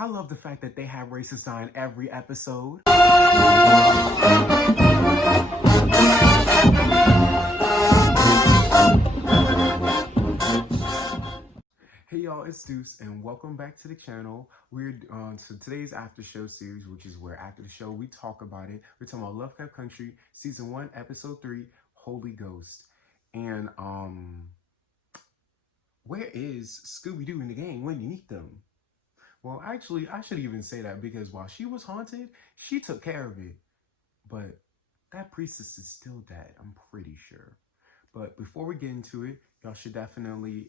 I love the fact that they have racist sign every episode. Hey y'all, it's Deuce, and welcome back to the channel. We're on to today's Aftershow series, which is where after the show we talk about it. We're talking about Lovecraft Country, Season 1, Episode 3, Holy Ghost. And where is Scooby-Doo and the gang when you need them? Well, actually, I should even say that because while she was haunted, she took care of it. But that priestess is still dead, I'm pretty sure. But before we get into it, y'all should definitely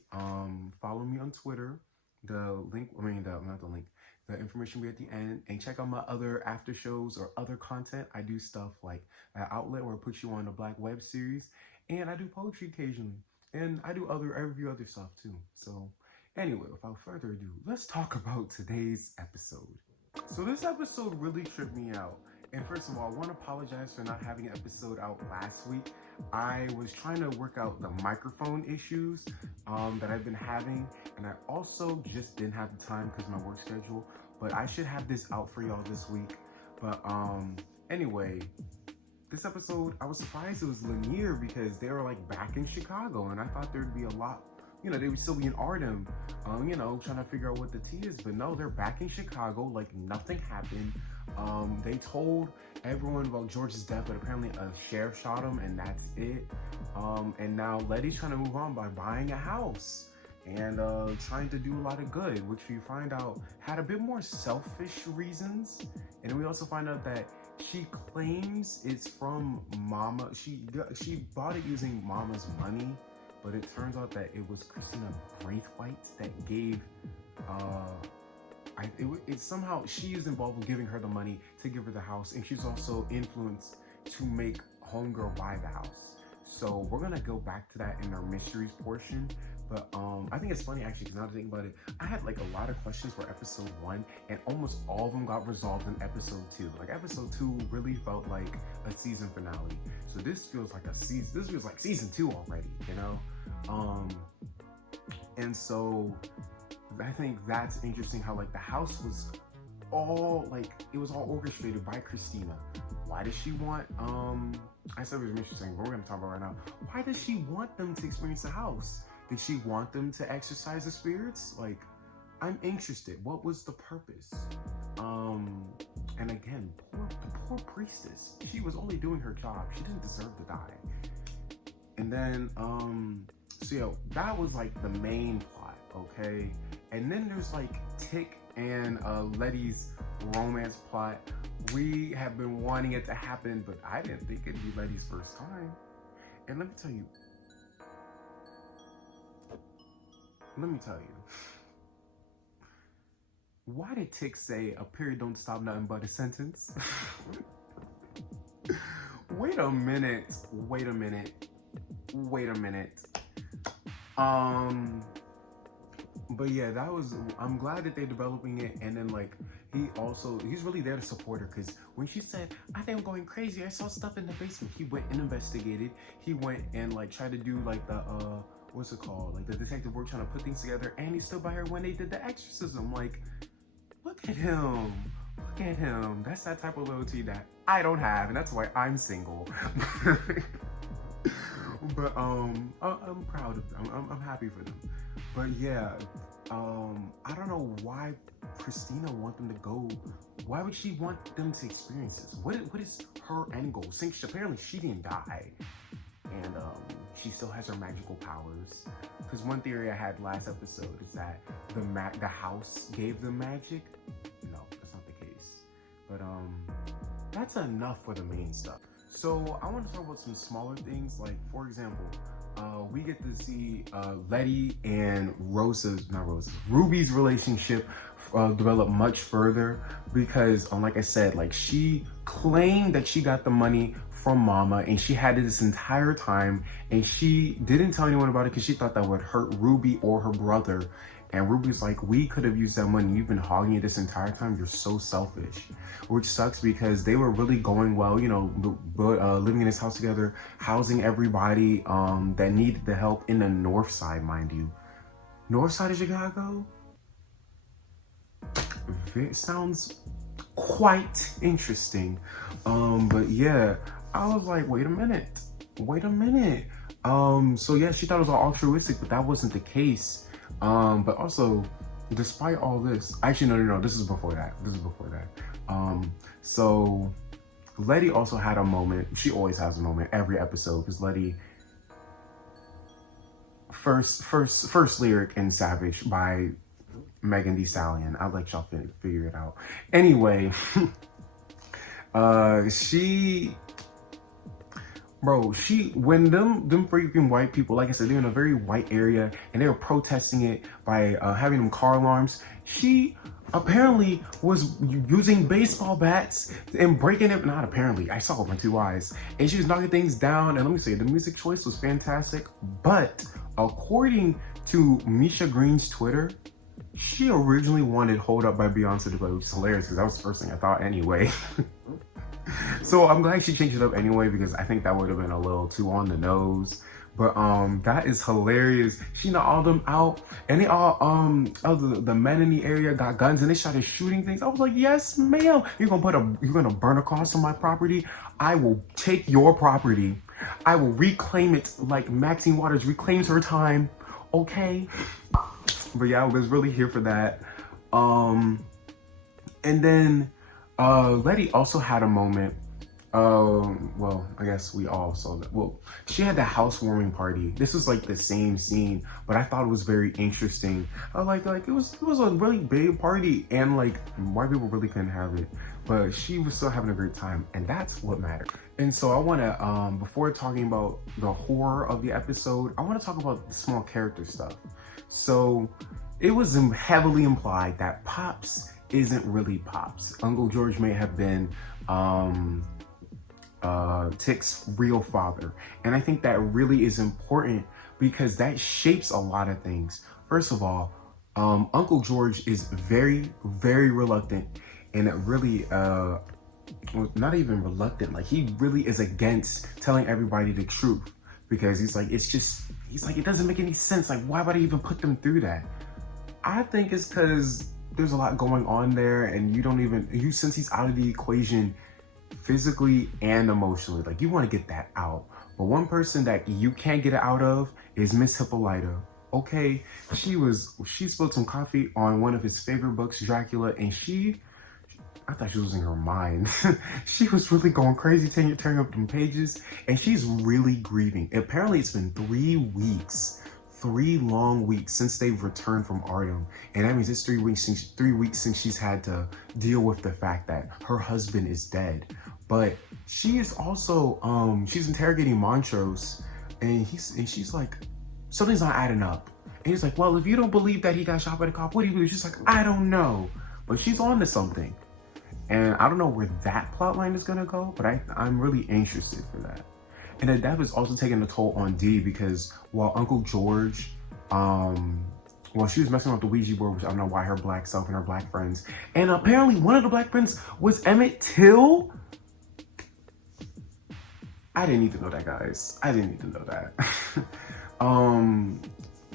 follow me on Twitter. The link, the information will be at the end. And check out my other after shows or other content. I do stuff like an outlet where I put you on a Black web series. And I do poetry occasionally. And I do review other stuff too. So anyway, without further ado, let's talk about today's episode. So this episode really tripped me out. And first of all, I want to apologize for not having an episode out last week. I was trying to work out the microphone issues that I've been having. And I also just didn't have the time because of my work schedule. But I should have this out for y'all this week. But anyway, this episode, I was surprised it was linear because they were like back in Chicago. And I thought there'd be a lot, they would still be in Arnhem, trying to figure out what the tea is. But no, they're back in Chicago like nothing happened. They told everyone about George's death, but apparently a sheriff shot him and that's it. And now Letty's trying to move on by buying a house and trying to do a lot of good, which we find out had a bit more selfish reasons. And we also find out that she claims it's from Mama. She bought it using Mama's money, but it turns out that it was Christina Braithwaite that gave it's somehow she is involved with giving her the money to give her the house, and she's also influenced to make Homegirl buy the house. So we're gonna go back to that in our mysteries portion. But I think it's funny actually, because now that I think about it, I had like a lot of questions for episode 1, and almost all of them got resolved in episode 2. Like episode 2 really felt like a season finale. So this feels like season 2 already, and so I think that's interesting how like the house was all it was all orchestrated by Christina. Why does she want I said it was interesting, but we're gonna talk about it right now. Why does she want them to experience the house? Did she want them to exercise the spirits? Like, I'm interested. What was the purpose? And again, the poor priestess. She was only doing her job. She didn't deserve to die. And then so yeah, that was like the main plot, okay? And then there's like Tick and Letty's romance plot. We have been wanting it to happen, but I didn't think it'd be Letty's first time. And let me tell you, why did Tick say a period don't stop nothing but a sentence? Wait a minute. But yeah, I'm glad that they're developing it. And then like, he's really there to support her, because when she said, I think I'm going crazy, I saw stuff in the basement, he went and investigated. He went and like tried to do like the, what's it called? Like the detective work, trying to put things together, and he stood by her when they did the exorcism. Like, look at him. That's that type of loyalty that I don't have, and that's why I'm single. But I'm proud of them. I'm happy for them. But yeah, I don't know why Christina want them to go. Why would she want them to experience this? What is her end goal? Since apparently she didn't die, and she still has her magical powers. Because one theory I had last episode is that the house gave them magic. No, that's not the case. But that's enough for the main stuff. So I want to talk about some smaller things. Like, for example, we get to see Letty and Ruby's relationship develop much further, because like I said, like she claimed that she got the money from Mama, and she had it this entire time, and she didn't tell anyone about it because she thought that would hurt Ruby or her brother. And Ruby's like, we could have used that money. You've been hogging it this entire time. You're so selfish. Which sucks, because they were really going well, living in this house together, housing everybody that needed the help in the north side, mind you. North side of Chicago? It sounds quite interesting. But yeah, I was like, wait a minute. So yeah, she thought it was all altruistic, but that wasn't the case. But also, despite all this, actually, no, this is before that. So Letty also had a moment. She always has a moment every episode, because Letty, first lyric in Savage by Megan Thee Stallion. I'll let y'all figure it out. Anyway, when them freaking white people, like I said, they're in a very white area and they were protesting it by having them car alarms. She apparently was using baseball bats and breaking it. Not apparently, I saw it with my 2 eyes. And she was knocking things down. And let me say, the music choice was fantastic. But according to Misha Green's Twitter, she originally wanted Hold Up by Beyonce to play, which is hilarious because that was the first thing I thought anyway. So I'm glad she changed it up anyway, because I think that would have been a little too on the nose. But that is hilarious. She knocked all them out, and they all the men in the area got guns and they started shooting things. I was like, yes, ma'am. You're gonna burn a cross on my property? I will take your property. I will reclaim it like Maxine Waters reclaims her time. Okay. But yeah, I was really here for that. And then Letty also had a moment. Well, I guess we all saw that. Well, she had the housewarming party. This was like the same scene, but I thought it was very interesting. Like it was a really big party, and like white people really couldn't have it, but she was still having a great time, and that's what mattered. And so I want to, before talking about the horror of the episode, I want to talk about the small character stuff. So it was heavily implied that Pops isn't really Pops. Uncle George may have been Tick's real father. And I think that really is important because that shapes a lot of things. First of all, Uncle George is very, very reluctant, and it really, not even reluctant, like he really is against telling everybody the truth, because he's like, it doesn't make any sense. Like, why would I even put them through that? I think it's because there's a lot going on there, and since he's out of the equation physically and emotionally, like you want to get that out. But one person that you can't get it out of is Miss Hippolyta. Okay, she spilled some coffee on one of his favorite books, Dracula, and I thought she was losing her mind. She was really going crazy, tearing up them pages, and she's really grieving. Apparently it's been 3 weeks. 3 long weeks since they've returned from Artem, and that means it's 3 weeks since she's had to deal with the fact that her husband is dead. But she is also she's interrogating Montrose, and she's like, something's not adding up. And he's like, well, if you don't believe that he got shot by the cop, what do you believe? She's like, I don't know, but she's on to something, and I don't know where that plot line is gonna go, but I'm really interested for that. And then that was also taking a toll on Dee, because while Uncle George, she was messing with the Ouija board, which I don't know why, her black self and her black friends. And apparently one of the black friends was Emmett Till. I didn't need to know that, guys. I didn't need to know that.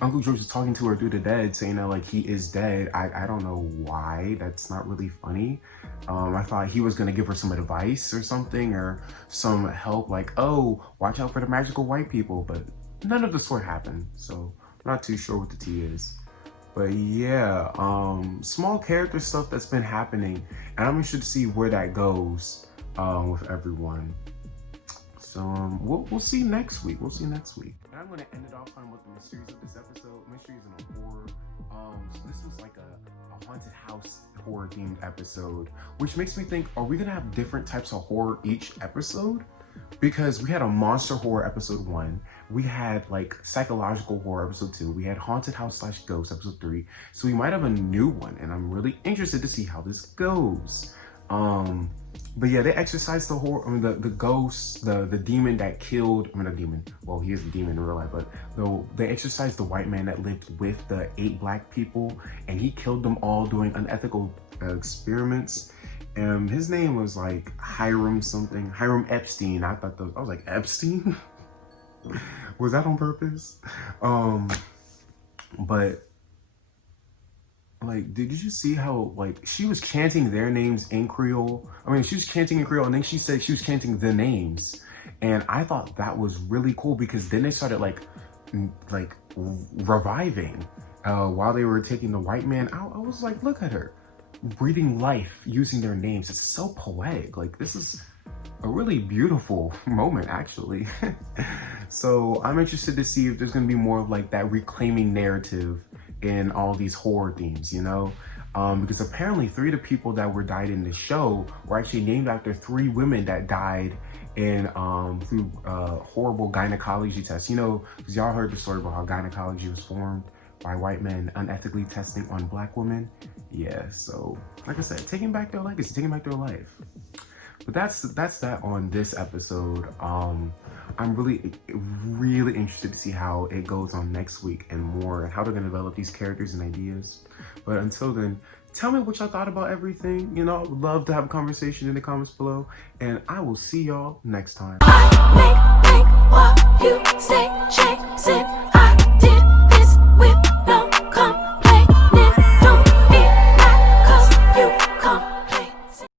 Uncle George was talking to her through the dead, saying that like he is dead. I don't know why. That's not really funny. I thought he was gonna give her some advice or something, or some help, like, oh, watch out for the magical white people, but none of the sort happened. So I'm not too sure what the tea is. But yeah, small character stuff that's been happening, and I'm interested to see where that goes with everyone. So we'll see next week. And I'm gonna end it off talking about the mysteries of this episode. Mysteries in a horror. So this was like a haunted house horror themed episode, which makes me think, are we gonna have different types of horror each episode? Because we had a monster horror episode 1, we had like psychological horror episode 2, we had haunted house / ghost episode 3, so we might have a new one, and I'm really interested to see how this goes. But yeah, they exorcised the horror, the ghost, the demon that killed, the demon, well, he is a demon in real life, but they exorcised the white man that lived with the 8 black people, and he killed them all doing unethical experiments. His name was like Hiram Epstein. I was like, Epstein? Was that on purpose? But like, did you see how, like, she was chanting their names in Creole? I mean, she was chanting in Creole, and then she said she was chanting the names. And I thought that was really cool, because then they started, like reviving while they were taking the white man out. I was like, look at her, breathing life using their names. It's so poetic. Like, this is a really beautiful moment, actually. So I'm interested to see if there's going to be more of like that reclaiming narrative in all these horror themes, you know? Because apparently 3 of the people that were died in the show were actually named after 3 women that died in through horrible gynecology tests. You know, because y'all heard the story about how gynecology was formed by white men unethically testing on Black women. Yeah, so like I said, taking back their legacy, taking back their life. But that's that on this episode. I'm really interested to see how it goes on next week and more, and how they're gonna develop these characters and ideas. But until then, tell me what y'all thought about everything. You know, I would love to have a conversation in the comments below, and I will see y'all next time. I make what you say change.